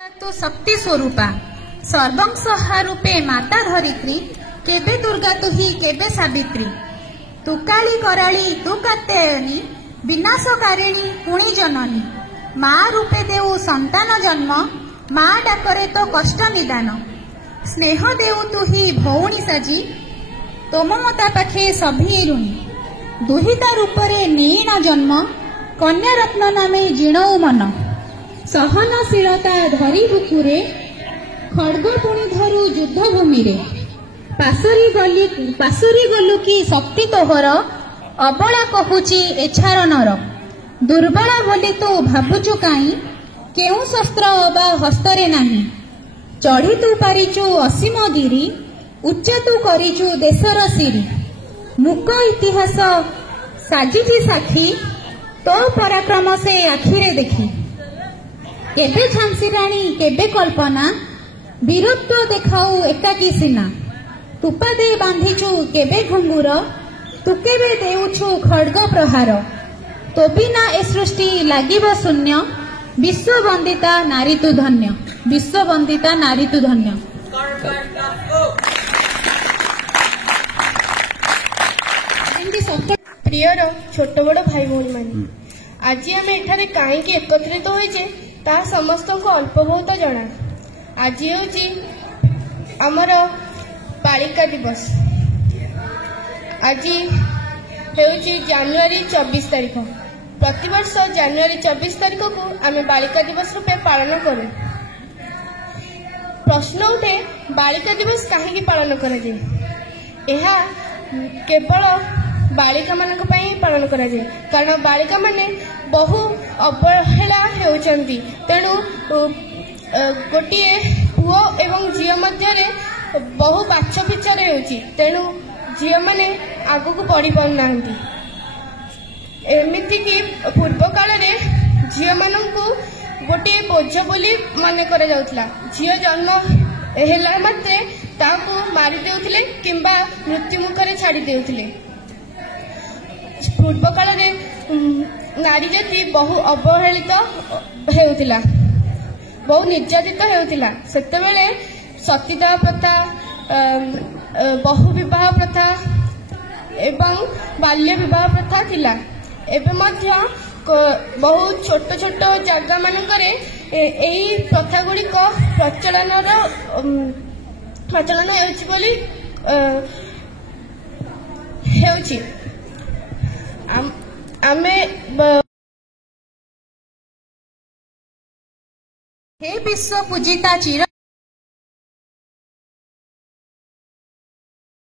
तो शक्ति स्वरूपा सर्वंसहा रूपे माता धरित्री केबे दुर्गा तुही केबे सावित्री तू काली कराली तू कात्यायनी विनाशकारिणी पुणी जननी माँ रूपे देऊ संतान जन्म माँ डाकरे तो कष्ट निदान स्नेह देऊ तुही भौणी साजी तो ममता पाखे सभी ऋणी दुहिता रूपरे नीण जन्म कन्या रत्न नामे जिणऊ मन सहनशीलता धरी बुकुरे खड्ग पुणी धरु युद्ध भूमि रे पासुरी गलु कि शक्ति तोहर अबला कहूची एछार नर दुर्बला बोली तू भाबुचु काई केउ शस्त्र बा हस्तरे नाही चढ़ी तू पारिचु असीम गिरी उच्च तू करिचु देशर सिरी मुक इतिहास साजिची साखी तो पराक्रम से आखिरे देखी केबे झांसी राणी केबे कल्पना वीरत्व देखाऊ एकाकी सीना तुपा दे बांधिचु केबे घुंगुर तू केबे देउछु खड्ग प्रहार तो बिना ए सृष्टि लागिब शून्य विश्व वंदिता नारी तू धन्य विश्व वंदिता नारी तू धन्य। प्रियर छोट बड़ भाई भौणी मान आज आम एठारे कहीं एकत्रित होइजे ता समस्त को अल्प बहुत जना। आज हूँ आमर बालिका दिवस आज हूँ जानुआरी 24 तारीख प्रतिवर्ष जानुआरी 24 तारीख को आम बालिका दिवस रूपे पालन करूँ। प्रश्न उठे बालिका दिवस कहीं पालन कराए केवल बालिका मानक पालन कराए कारण बालिका माने बहु अवहेला होउचंती तेणु गोटे पुओ एवं झील मध्य बहु बाछ विचार होउची तेणु झील माने आगु को बढ़ी पाना एमती कि पूर्व काल रे झील मानकु गोटे बोझ बोली मन करा जाउतला झील जन्म हेला मात्रे ताकू मारी देउथिले किंबा मृत्यु मुखरे छाड़ी देउथिले। पूर्व काल रे नारी जाति बहु अवहेलित हेउथिला बहु निर्यातित हेउथिला सेतेबेले सतीदाह प्रथा बहु विवाह प्रथा एवं बाल्य विवाह प्रथा थिला एबे मध्य बहुत छोट छोट जगह मानकरे एही प्रथा गुड़िक प्रचलन हेउछि बोली हेउछि आमे हे विश्व पूजिता चिर